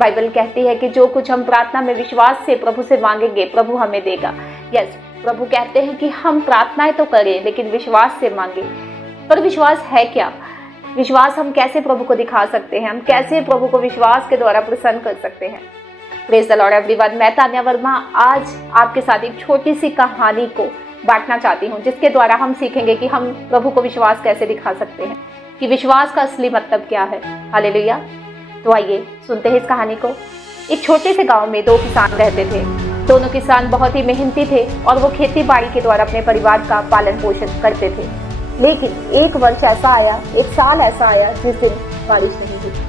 Bible कहती है कि जो कुछ हम प्रार्थना में विश्वास से प्रभु से मांगेंगे प्रभु हमें देगा। यस, प्रभु कहते हैं कि हम प्रार्थनाएं तो करें लेकिन विश्वास से मांगे। पर विश्वास है क्या? विश्वास हम कैसे प्रभु को दिखा सकते हैं? हम कैसे प्रभु को विश्वास के द्वारा प्रसन्न कर सकते हैं? Praise the Lord everyone. मैं तान्या वर्मा आज आपके साथ एक छोटी सी कहानी को बांटना चाहती हूँ, जिसके द्वारा हम सीखेंगे कि हम प्रभु को विश्वास कैसे दिखा सकते हैं, कि विश्वास का असली मतलब क्या है। हालेलुया। तो आइए सुनते हैं इस कहानी को। एक छोटे से गांव में 2 किसान रहते थे। दोनों किसान बहुत ही मेहनती थे और वो खेती बाड़ी के द्वारा अपने परिवार का पालन पोषण करते थे। लेकिन एक वर्ष ऐसा आया, एक साल ऐसा आया जिस दिन बारिश नहीं हुई।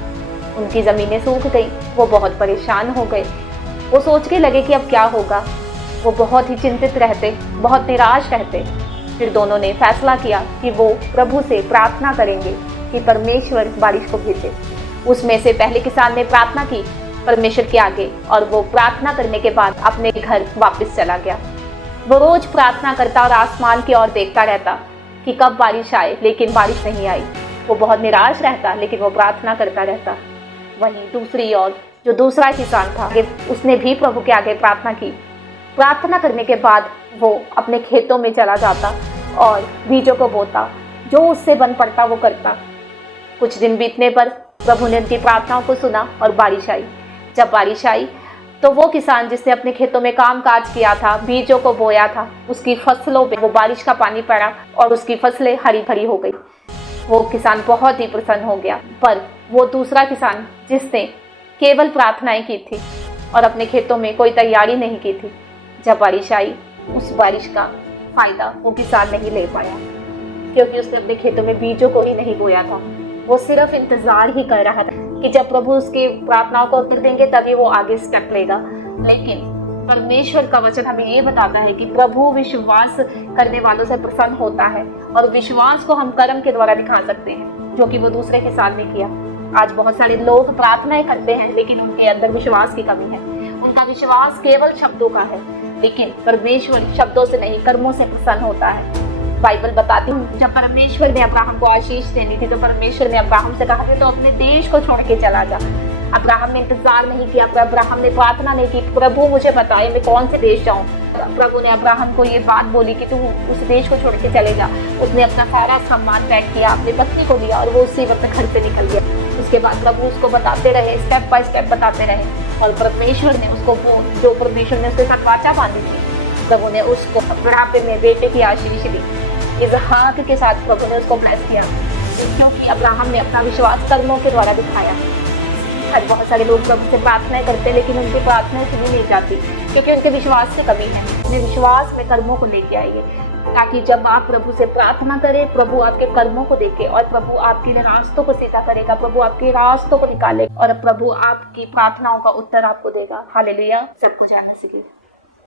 उनकी जमीनें सूख गई। वो बहुत परेशान हो गए। वो सोचने लगे कि अब क्या होगा। वो बहुत ही चिंतित रहते, बहुत निराश रहते। फिर दोनों ने फैसला किया कि वो प्रभु से प्रार्थना करेंगे कि परमेश्वर बारिश को भेजे। उसमें से पहले किसान ने प्रार्थना की परमेश्वर के आगे, और वो प्रार्थना करने के बाद अपने घर वापस चला गया। वो रोज प्रार्थना करता और आसमान की ओर देखता रहता कि कब बारिश आए, लेकिन बारिश नहीं आई। वो बहुत निराश रहता, लेकिन वो प्रार्थना करता रहता। वहीं दूसरी ओर जो दूसरा किसान था, उसने भी प्रभु के आगे प्रार्थना की। प्रार्थना करने के बाद वो अपने खेतों में चला जाता और बीजों को बोता, जो उससे बन पड़ता वो करता। कुछ दिन बीतने पर प्रभु ने उनकी प्रार्थनाओं को सुना और बारिश आई। जब बारिश आई तो वो किसान जिसने अपने खेतों में काम काज किया था, बीजों को बोया था, उसकी फसलों पे वो बारिश का पानी पड़ा और उसकी फसलें हरी भरी हो गई। वो किसान बहुत ही प्रसन्न हो गया। पर वो दूसरा किसान जिसने केवल प्रार्थनाएं की थी और अपने खेतों में कोई तैयारी नहीं की थी, जब बारिश आई उस बारिश का फायदा वो किसान नहीं ले पाया, क्योंकि उसने अपने खेतों में बीजों को ही नहीं बोया था। वो सिर्फ इंतजार ही कर रहा था कि जब प्रभु उसकी प्रार्थनाओं को उत्तर देंगे तभी वो आगे स्टेप लेगा। लेकिन परमेश्वर का वचन हमें ये बताता है कि प्रभु विश्वास करने वालों से प्रसन्न होता है, और विश्वास को हम कर्म के द्वारा दिखा सकते हैं, जो कि वो दूसरे किसान ने किया। आज बहुत सारे लोग प्रार्थनाएं करते हैं लेकिन उनके अंदर विश्वास की कमी है। उनका विश्वास केवल शब्दों का है, लेकिन परमेश्वर शब्दों से नहीं कर्मों से प्रसन्न होता है। बाइबल बताती हूँ, जब परमेश्वर ने अब्राहम को आशीष देनी थी तो परमेश्वर ने अब्राहम से कहा तो अपने देश को छोड़ के चला जा। अब्राहम ने इंतजार नहीं किया, अब्राहम ने प्रार्थना नहीं की, प्रभु मुझे बताए मैं कौन से देश जाऊँ। प्रभु ने अब्राहम को ये बात बोली कि तू उस देश को छोड़ के चले जा। उसने अपना सारा सामान पैक किया, अपनी पत्नी को दिया और वो उसी वक्त घर से निकल गया। उसके बाद प्रभु उसको बताते रहे, स्टेप बाय स्टेप बताते रहे, और परमेश्वर ने उसको जो परमेश्वर ने उसके साथ वाचा बांधी थी, प्रभु ने उसको बुढ़ापे में बेटे की आशीष दी। इसहाक के साथ प्रभु ने उसको ब्लेस किया, क्योंकि अब्राहम ने अपना विश्वास कर्मों के द्वारा दिखाया। आज बहुत सारे लोग प्रभु से प्रार्थनाएं करते हैं लेकिन उनकी प्रार्थनाएं सुनी नहीं जाती, क्योंकि उनके विश्वास की कमी है। अपने विश्वास में कर्मों को लेके आइए, ताकि जब आप प्रभु से प्रार्थना करें, प्रभु आपके कर्मों को देखे और प्रभु आपके रास्तों को सीधा करेगा, प्रभु आपके रास्तों को निकालेगा और प्रभु आपकी प्रार्थनाओं का उत्तर आपको देगा। हालेलुया। सबको जानना सीखे।